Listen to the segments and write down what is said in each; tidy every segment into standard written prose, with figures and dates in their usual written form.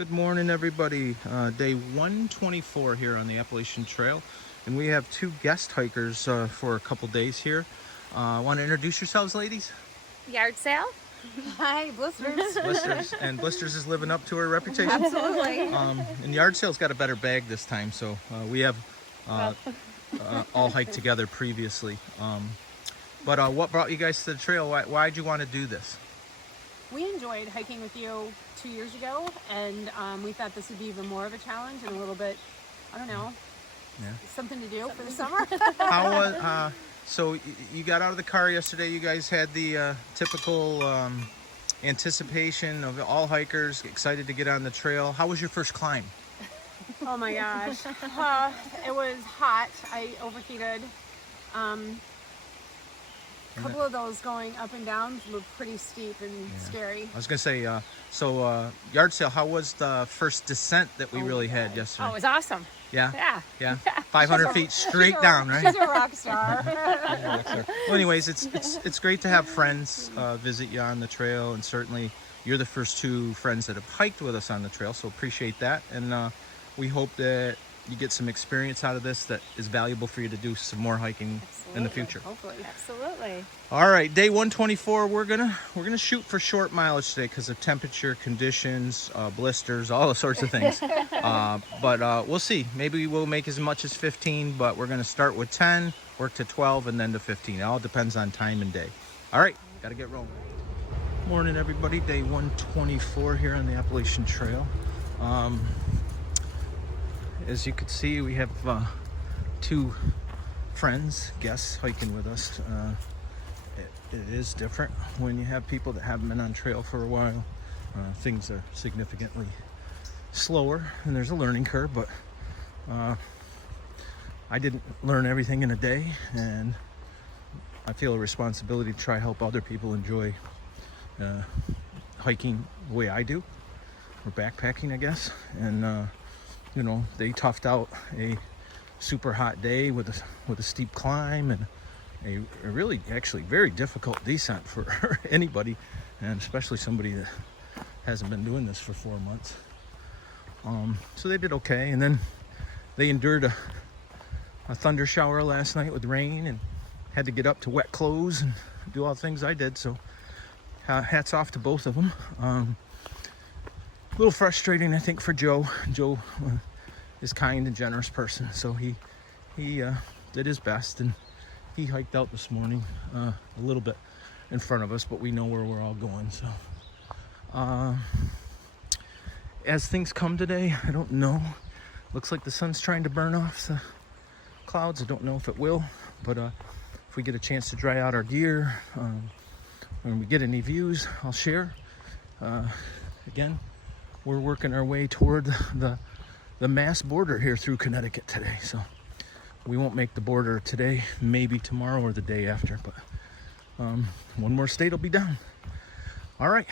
Good morning, everybody. Day 124 here on the Appalachian Trail, and we have two guest hikers for a couple days here. Want to introduce yourselves, ladies? Yard sale? Hi, Blisters. Blisters, and Blisters is living up to her reputation. Absolutely. And Yard Sale's got a better bag this time, so we have all hiked together previously. But what brought you guys to the trail? Why'd you want to do this? We enjoyed hiking with you 2 years ago, and we thought this would be even more of a challenge and a little bit, I don't know, something to do for the summer. How was so you got out of the car yesterday? You guys had the typical anticipation of all hikers excited to get on the trail. How was your first climb? Oh my gosh. It was hot. I overheated. A couple of those going up and down were pretty steep and scary. I was gonna say, Yard Sale, how was the first descent that we really had yesterday? Oh, it was awesome. Yeah? Yeah. 500 feet straight down, right? She's a rock star. Well, anyways, it's great to have friends visit you on the trail, and certainly you're the first two friends that have hiked with us on the trail, so appreciate that. And we hope that you get some experience out of this that is valuable for you to do some more hiking in the future. Hopefully. Absolutely. All right, day 124. We're gonna shoot for short mileage today because of temperature, conditions, blisters, all sorts of things. But we'll see. Maybe we'll make as much as 15, but we're gonna start with 10, work to 12, and then to 15. It all depends on time and day. All right, gotta get rolling. Morning, everybody. Day 124 here on the Appalachian Trail. As you can see, we have two friends, guests, hiking with us. It is different when you have people that haven't been on trail for a while. Things are significantly slower, and there's a learning curve, but I didn't learn everything in a day, and I feel a responsibility to try to help other people enjoy hiking the way I do, or backpacking, I guess. And you know, they toughed out a super hot day with a steep climb and a really actually very difficult descent for anybody, and especially somebody that hasn't been doing this for 4 months. So they did okay, and then they endured a thunder shower last night with rain and had to get up to wet clothes and do all the things I did. So hats off to both of them. A little frustrating, I think, for Joe. Joe is kind and generous person, so he did his best, and he hiked out this morning a little bit in front of us, but we know where we're all going. So as things come today, I don't know. Looks like the sun's trying to burn off the clouds. I don't know if it will, but if we get a chance to dry out our gear, when we get any views, I'll share. Again, we're working our way toward the Mass border here through Connecticut today, so we won't make the border today, maybe tomorrow or the day after, but one more state will be done. All right,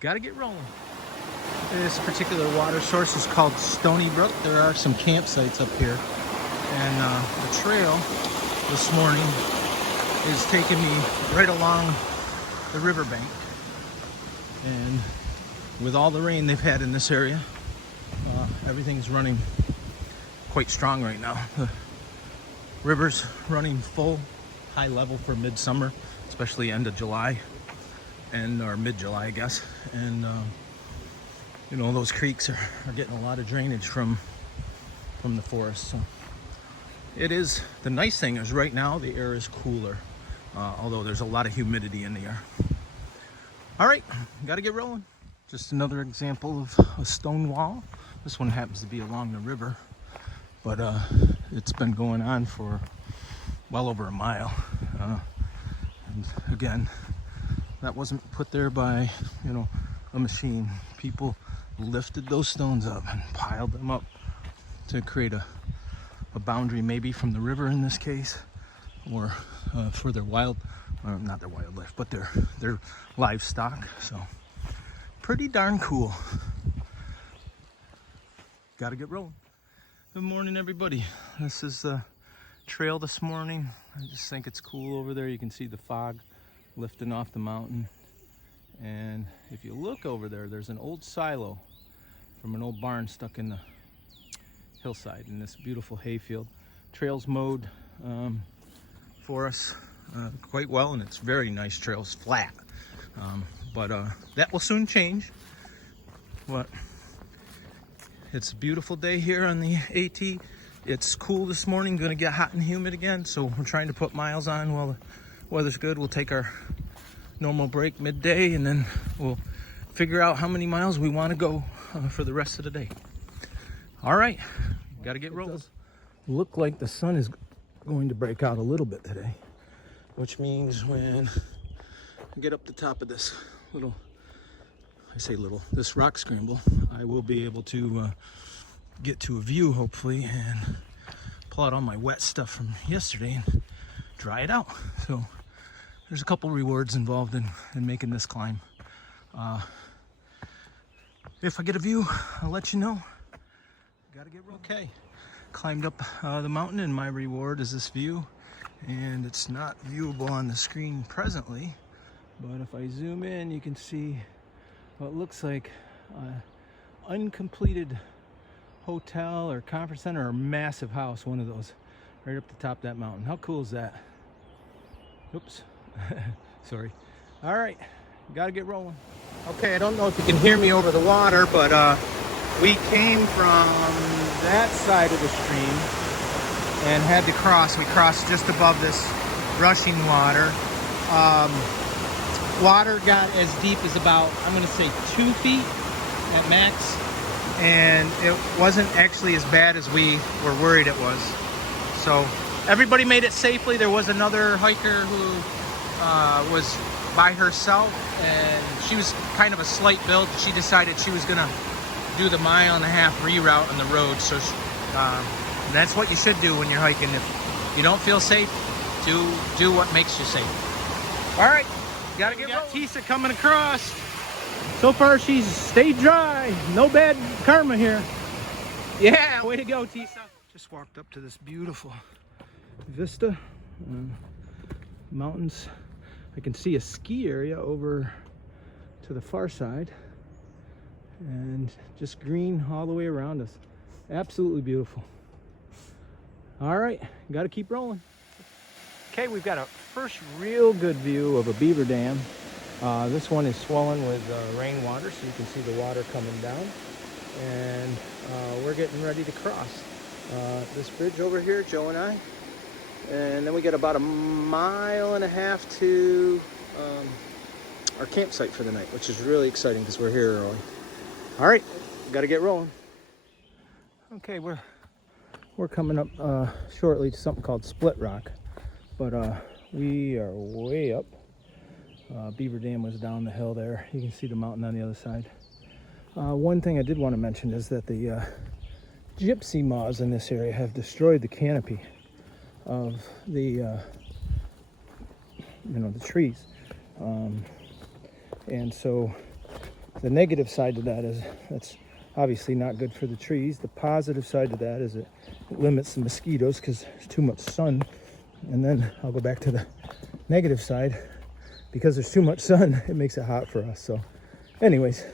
gotta get rolling. This particular water source is called Stony Brook. There are some campsites up here, and the trail this morning is taking me right along the riverbank, and with all the rain they've had in this area, everything's running quite strong right now. The river's running full, high level for midsummer, especially end of July, or mid-July, I guess. And you know, those creeks are getting a lot of drainage from the forest. So it is, the nice thing is right now the air is cooler, although there's a lot of humidity in the air. All right, gotta get rolling. Just another example of a stone wall. This one happens to be along the river, but it's been going on for well over a mile. And again, that wasn't put there by, you know, a machine. People lifted those stones up and piled them up to create a boundary, maybe from the river in this case, or for their not their wildlife, but their livestock. So pretty darn cool. Gotta get rolling. Good morning, everybody. This is the trail this morning. I just think it's cool over there. You can see the fog lifting off the mountain. And if you look over there, there's an old silo from an old barn stuck in the hillside in this beautiful hayfield. Trails mowed for us quite well, and it's very nice trails, flat. But that will soon change. But it's a beautiful day here on the AT. It's cool this morning, gonna get hot and humid again, so we're trying to put miles on while the weather's good. We'll take our normal break midday, and then we'll figure out how many miles we want to go for the rest of the day. All right, gotta get rolling. Look like the sun is going to break out a little bit today, which means when I get up the top of this little, I say little, this rock scramble, I will be able to get to a view hopefully and pull out all my wet stuff from yesterday and dry it out. So there's a couple rewards involved in making this climb. If I get a view, I'll let you know. Gotta get real. Okay, climbed up the mountain, and my reward is this view, and it's not viewable on the screen presently, but if I zoom in, you can see what looks like an uncompleted hotel or conference center or massive house, one of those, right up the top of that mountain. How cool is that? Oops. Sorry. All right, gotta get rolling. Okay, I don't know if you can hear me over the water, but we came from that side of the stream and had to cross. We crossed just above this rushing water. Water got as deep as about, I'm gonna say 2 feet at max, and it wasn't actually as bad as we were worried it was. So everybody made it safely. There was another hiker who was by herself, and she was kind of a slight build. She decided she was gonna do the 1.5 mile reroute on the road. So that's what you should do when you're hiking. If you don't feel safe, do what makes you safe. All right, gotta get rolling. Tisa coming across. So far she's stayed dry. No bad karma here. Yeah, way to go, Tisa. Just walked up to this beautiful vista, mountains. I can see a ski area over to the far side, and just green all the way around us. Absolutely beautiful. All right, got to keep rolling. Okay, we've got a first real good view of a beaver dam. This one is swollen with rainwater, so you can see the water coming down, and we're getting ready to cross this bridge over here, Joe and I. And then we get about 1.5 miles to our campsite for the night, which is really exciting because we're here early. All right, got to get rolling. Okay, we're coming up shortly to something called Split Rock, but we are way up. Beaver Dam was down the hill there. You can see the mountain on the other side. One thing I did want to mention is that the gypsy moths in this area have destroyed the canopy of the the trees, and so the negative side to that is that's obviously not good for the trees. The positive side to that is it limits the mosquitoes because there's too much sun. And then I'll go back to the negative side, because there's too much sun, it makes it hot for us. So anyways,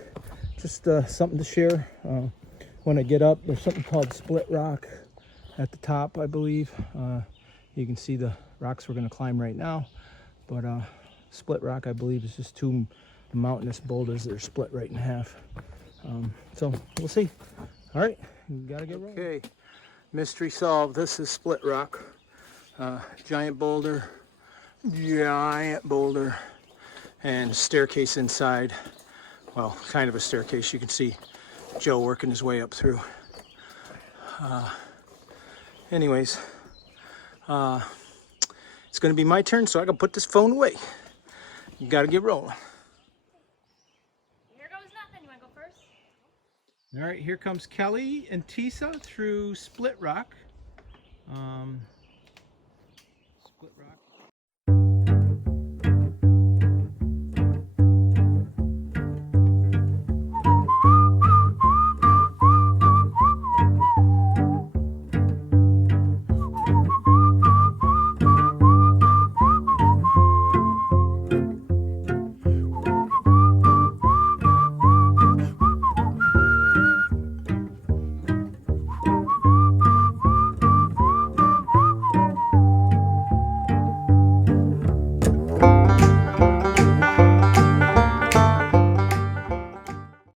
just something to share. When I get up, there's something called Split Rock at the top, I believe. You can see the rocks we're going to climb right now, but Split Rock, I believe, is just 2 mountainous boulders that are split right in half. So we'll see. All right, gotta get rolling. Okay, mystery solved. This is Split Rock. Giant boulder, and staircase inside. Well, kind of a staircase. You can see Joe working his way up through. Anyways, it's going to be my turn, so I can put this phone away. You got to get rolling. Here goes nothing. You want to go first? All right, here comes Kelly and Tisa through Split Rock.